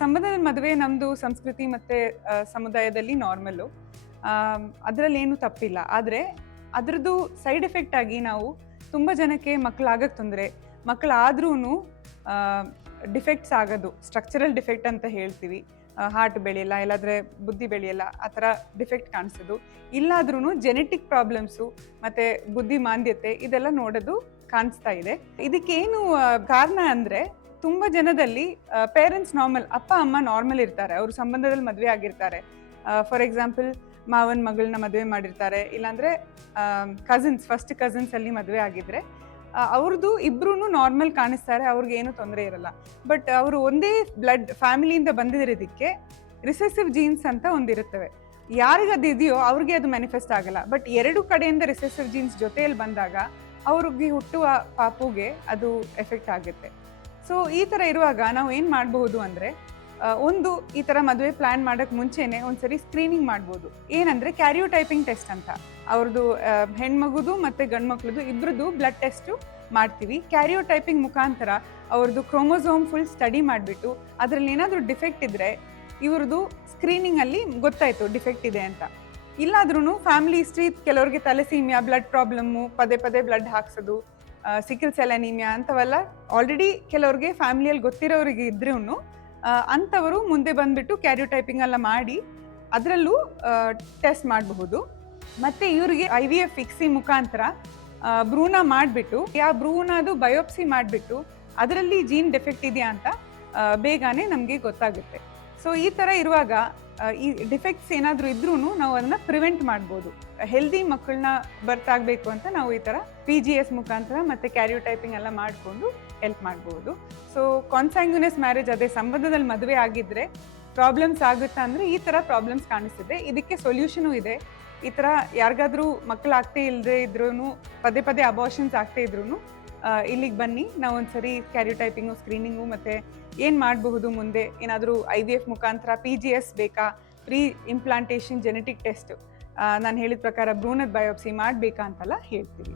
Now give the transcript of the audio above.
ಸಂಬಂಧದ ಮದುವೆ ನಮ್ಮದು ಸಂಸ್ಕೃತಿ ಮತ್ತು ಸಮುದಾಯದಲ್ಲಿ ನಾರ್ಮಲ್ಲು. ಅದರಲ್ಲಿ ಏನೂ ತಪ್ಪಿಲ್ಲ. ಆದರೆ ಅದರದ್ದು ಸೈಡ್ ಎಫೆಕ್ಟ್ ಆಗಿ ನಾವು ತುಂಬ ಜನಕ್ಕೆ ಮಕ್ಕಳಾಗಕ್ಕೆ ತೊಂದರೆ, ಮಕ್ಕಳಾದ್ರೂ ಡಿಫೆಕ್ಟ್ಸ್ ಆಗೋದು, ಸ್ಟ್ರಕ್ಚರಲ್ ಡಿಫೆಕ್ಟ್ ಅಂತ ಹೇಳ್ತೀವಿ. ಹಾರ್ಟ್ ಬೆಳೆಯಲ್ಲ, ಇಲ್ಲಾಂದರೆ ಬುದ್ಧಿ ಬೆಳೆಯಲ್ಲ, ಆ ಥರ ಡಿಫೆಕ್ಟ್ ಕಾಣಿಸೋದು. ಇಲ್ಲಾದ್ರೂ ಜೆನೆಟಿಕ್ ಪ್ರಾಬ್ಲಮ್ಸು ಮತ್ತು ಬುದ್ಧಿ ಮಾಂದ್ಯತೆ ಇದೆಲ್ಲ ನೋಡೋದು ಕಾಣಿಸ್ತಾ ಇದೆ. ಇದಕ್ಕೇನು ಕಾರಣ ಅಂದರೆ, ತುಂಬ ಜನದಲ್ಲಿ ಪೇರೆಂಟ್ಸ್ ನಾರ್ಮಲ್, ಅಪ್ಪ ಅಮ್ಮ ನಾರ್ಮಲ್ ಇರ್ತಾರೆ, ಅವರು ಸಂಬಂಧದಲ್ಲಿ ಮದುವೆ ಆಗಿರ್ತಾರೆ. ಫಾರ್ ಎಕ್ಸಾಂಪಲ್, ಮಾವನ ಮಗಳನ್ನ ಮದುವೆ ಮಾಡಿರ್ತಾರೆ, ಇಲ್ಲಾಂದರೆ ಫಸ್ಟ್ ಕಸಿನ್ಸಲ್ಲಿ ಮದುವೆ ಆಗಿದ್ರೆ ಅವ್ರದ್ದು ಇಬ್ಬರೂ ನಾರ್ಮಲ್ ಕಾಣಿಸ್ತಾರೆ, ಅವ್ರಿಗೇನು ತೊಂದರೆ ಇರಲ್ಲ. ಬಟ್ ಅವರು ಒಂದೇ ಬ್ಲಡ್ ಫ್ಯಾಮಿಲಿಯಿಂದ ಬಂದಿರೋದಕ್ಕೆ ರಿಸೆಸಿವ್ ಜೀನ್ಸ್ ಅಂತ ಒಂದಿರುತ್ತವೆ. ಯಾರಿಗದು ಇದೆಯೋ ಅವ್ರಿಗೆ ಅದು ಮ್ಯಾನಿಫೆಸ್ಟ್ ಆಗಲ್ಲ. ಬಟ್ ಎರಡು ಕಡೆಯಿಂದ ರಿಸೆಸಿವ್ ಜೀನ್ಸ್ ಜೊತೆಯಲ್ಲಿ ಬಂದಾಗ ಅವ್ರಿಗೆ ಹುಟ್ಟುವ ಪಾಪುಗೆ ಅದು ಎಫೆಕ್ಟ್ ಆಗುತ್ತೆ. ಸೊ ಈ ಥರ ಇರುವಾಗ ನಾವು ಏನು ಮಾಡಬಹುದು ಅಂದರೆ, ಒಂದು ಈ ಥರ ಮದುವೆ ಪ್ಲ್ಯಾನ್ ಮಾಡೋಕ್ಕೆ ಮುಂಚೆನೇ ಒಂದ್ಸರಿ ಸ್ಕ್ರೀನಿಂಗ್ ಮಾಡ್ಬೋದು. ಏನಂದರೆ ಕ್ಯಾರಿಯೋಟೈಪಿಂಗ್ ಟೆಸ್ಟ್ ಅಂತ, ಅವ್ರದ್ದು ಹೆಣ್ಮಗುದು ಮತ್ತು ಗಂಡು ಮಕ್ಳದ್ದು ಇಬ್ಬರದ್ದು ಬ್ಲಡ್ ಟೆಸ್ಟು ಮಾಡ್ತೀವಿ. ಕ್ಯಾರಿಯೋಟೈಪಿಂಗ್ ಮುಖಾಂತರ ಅವ್ರದ್ದು ಕ್ರೋಮೋಸೋಮ್ ಫುಲ್ ಸ್ಟಡಿ ಮಾಡಿಬಿಟ್ಟು ಅದರಲ್ಲಿ ಏನಾದರೂ ಡಿಫೆಕ್ಟ್ ಇದ್ದರೆ ಇವ್ರದ್ದು ಸ್ಕ್ರೀನಿಂಗಲ್ಲಿ ಗೊತ್ತಾಯಿತು ಡಿಫೆಕ್ಟ್ ಇದೆ ಅಂತ. ಇಲ್ಲಾದ್ರೂ ಫ್ಯಾಮಿಲಿ ಹಿಸ್ಟ್ರಿ, ಕೆಲವ್ರಿಗೆ ತಲೆಸೀಮಿಯಾ, ಬ್ಲಡ್ ಪ್ರಾಬ್ಲಮ್ಮು, ಪದೇ ಪದೇ ಬ್ಲಡ್ ಹಾಕ್ಸೋದು, ಸಿಕಲ್ ಸೆಲ್ ಅನೀಮಿಯಾ ಅಂಥವೆಲ್ಲ ಆಲ್ರೆಡಿ ಕೆಲವ್ರಿಗೆ ಫ್ಯಾಮಿಲಿಯಲ್ಲಿ ಗೊತ್ತಿರೋರಿಗೆ ಇದ್ರೂ ಅಂಥವರು ಮುಂದೆ ಬಂದುಬಿಟ್ಟು ಕ್ಯಾರಿಯೋಟೈಪಿಂಗ್ ಎಲ್ಲ ಮಾಡಿ ಅದರಲ್ಲೂ ಟೆಸ್ಟ್ ಮಾಡಬಹುದು. ಮತ್ತು ಇವರಿಗೆ IVF ಫಿಕ್ಸಿ ಮುಖಾಂತರ ಭ್ರೂಣ ಮಾಡಿಬಿಟ್ಟು ಆ ಭ್ರೂಣದು ಬಯೋಪ್ಸಿ ಮಾಡಿಬಿಟ್ಟು ಅದರಲ್ಲಿ ಜೀನ್ ಡೆಫೆಕ್ಟ್ ಇದೆಯಾ ಅಂತ ಬೇಗನೆ ನಮಗೆ ಗೊತ್ತಾಗುತ್ತೆ. ಸೊ ಈ ಥರ ಇರುವಾಗ ಈ ಡಿಫೆಕ್ಟ್ಸ್ ಏನಾದರೂ ಇದ್ರೂ ನಾವು ಅದನ್ನು ಪ್ರಿವೆಂಟ್ ಮಾಡ್ಬೋದು. ಹೆಲ್ದಿ ಮಕ್ಕಳನ್ನ ಬರ್ತಾಗಬೇಕು ಅಂತ ನಾವು ಈ ಥರ PGS ಮುಖಾಂತರ ಮತ್ತು ಕ್ಯಾರಿಯೋಟೈಪಿಂಗ್ ಎಲ್ಲ ಮಾಡಿಕೊಂಡು ಹೆಲ್ಪ್ ಮಾಡ್ಬೋದು. ಸೊ ಕಾನ್ಸ್ಯಾಂಗ್ಯುನಸ್ ಮ್ಯಾರೇಜ್, ಅದೇ ಸಂಬಂಧದಲ್ಲಿ ಮದುವೆ ಆಗಿದ್ದರೆ ಪ್ರಾಬ್ಲಮ್ಸ್ ಆಗುತ್ತಾ ಅಂದರೆ ಈ ಥರ ಪ್ರಾಬ್ಲಮ್ಸ್ ಕಾಣಿಸ್ತಿದೆ. ಇದಕ್ಕೆ ಸೊಲ್ಯೂಷನು ಇದೆ. ಈ ಥರ ಯಾರಿಗಾದ್ರೂ ಮಕ್ಕಳಾಗ್ತೇ ಇಲ್ಲದೆ ಇದ್ರೂ, ಪದೇ ಪದೇ ಅಬಾರ್ಷನ್ಸ್ ಆಗ್ತೇ ಇದ್ರೂ ಇಲ್ಲಿಗೆ ಬನ್ನಿ, ನಾವು ಒಂದ್ಸರಿ ಕ್ಯಾರಿಯೋಟೈಪಿಂಗು, ಸ್ಕ್ರೀನಿಂಗು ಮತ್ತು ಏನು ಮಾಡಬಹುದು, ಮುಂದೆ ಏನಾದರೂ IVF ಮುಖಾಂತರ PGS ಬೇಕಾ, ಪ್ರೀ ಇಂಪ್ಲಾಂಟೇಷನ್ ಜೆನೆಟಿಕ್ ಟೆಸ್ಟ್, ನಾನು ಹೇಳಿದ ಪ್ರಕಾರ ಭ್ರೂಣದ ಬಯೋಪ್ಸಿ ಮಾಡಬೇಕಾ ಅಂತೆಲ್ಲ ಹೇಳ್ತೀವಿ.